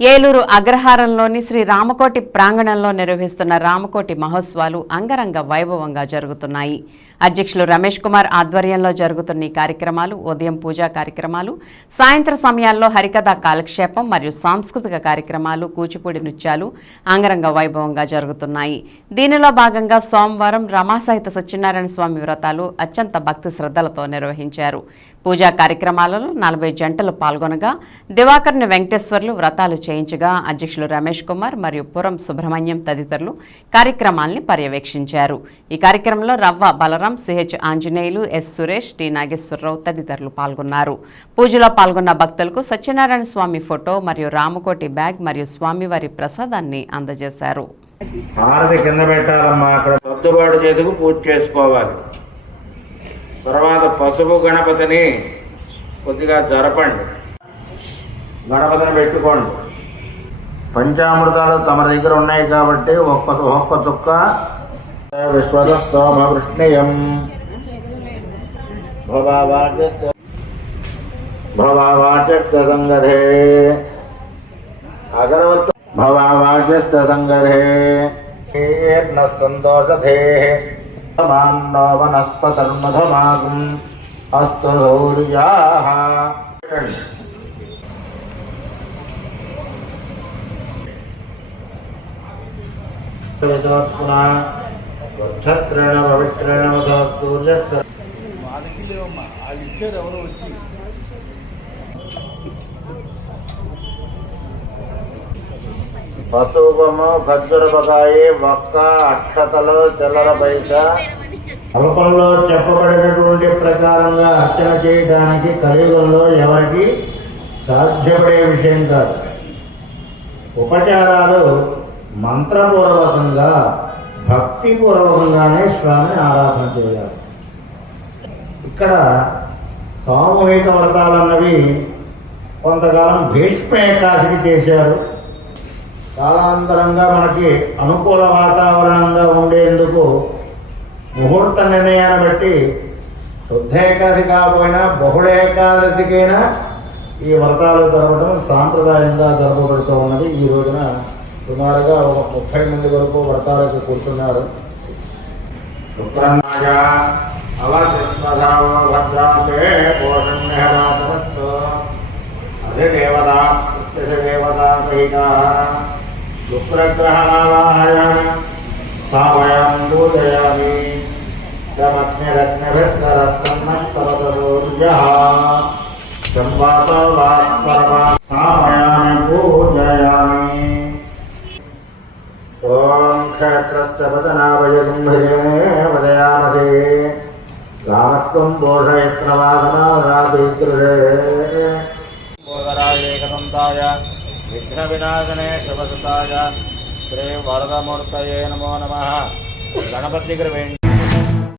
ఏలూరు అగ్రహారంలోని శ్రీ రామకోటి ప్రాంగణంలో నిర్వహిస్తున్న రామకోటి మహోత్సవాలు అంగరంగ వైభవంగా జరుగుతున్నాయి. అధ్యక్షులు రమేష్ కుమార్ ఆధ్వర్యంలో జరుగుతున్న ఈ కార్యక్రమాలు ఉదయం పూజా కార్యక్రమాలు, సాయంత్రం సమయాల్లో హరికథ కాలక్షేపం మరియు సాంస్కృతిక కార్యక్రమాలు, కూచిపూడి నృత్యాలు అంగరంగ వైభవంగా జరుగుతున్నాయి. దీనిలో భాగంగా సోమవారం రమాసహిత సత్యనారాయణ స్వామి వ్రతాలు అత్యంత భక్తి శ్రద్ధలతో నిర్వహించారు. పూజా కార్యక్రమాలలో 40 జంటలు పాల్గొనగా దివాకర్ని వెంకటేశ్వర్లు వ్రతాలు చేయించగా అధ్యక్షులు రమేష్ కుమార్ మరియు పురం సుబ్రహ్మణ్యం తదితరులు కార్యక్రమాల్ని పర్యవేక్షించారు. ఈ కార్యక్రమంలో Ravva Balaram, CH Anjaneyulu, S Suresh, T Nageswararao తదితరులు పాల్గొన్నారు. పూజలో పాల్గొన్న భక్తులకు సత్యనారాయణ స్వామి ఫోటో మరియు రామకోటి బ్యాగ్ మరియు స్వామివారి ప్రసాదాన్ని అందజేశారు. తర్వాత పసుపు గణపతిని కొద్దిగా జరపండి, గణపతిని పెట్టుకోండి. పంచామృతాలు తమ దగ్గర ఉన్నాయి కాబట్టి ఒక్క చుక్క విశ్వదస్తోమృష్ణయం భవావాచ్యస్తంగరే అగరవత్ భవావాచ్యస్తంగరే సంతోషధే మాన్నో వనస్పతర్మధమాగం అస్తు సౌర్యాః. ఛత్రేణ పవిత్రేణ సూర్యస్త పశువము ఖర్జూరపకాయి ఒక్క అక్షతలు చిల్లర పైస కల్పంలో చెప్పబడినటువంటి ప్రకారంగా అర్చన చేయడానికి కలియుగంలో ఎవరికి సాధ్యపడే విషయం కాదు. ఉపచారాలు మంత్రపూర్వకంగా భక్తిపూర్వకంగానే స్వామిని ఆరాధన చేయాలి. ఇక్కడ సామూహిక వ్రతాలన్నవి కొంతకాలం భీష్మ ఏకాదశికి చేశారు. కాలాంతరంగా మనకి అనుకూల వాతావరణంగా ఉండేందుకు ముహూర్త నిర్ణయాన్ని బట్టి శుద్ధ ఏకాదశి కాకపోయినా బహుళ ఏకాదశికైనా ఈ వ్రతాలు జరగడం సాంప్రదాయంగా జరగబడుతూ ఉన్నది. ఈ రోజున సుమారుగా ఒక 30 మంది వరకు వ్రతాలకు కూర్చున్నారు. శుక్రగ్రహమావాహయామి సామయం పూజయామి సామయామి పూజయామి. ఓం క్షేత్రవదనాభయే రామత్వం భోషయత్నవాసనారాధీకృషేకదంతాయ విఘ్న వినాశనే శుభసుతాయ శ్రీ వరదమూర్తయే నమో నమః. గణపతి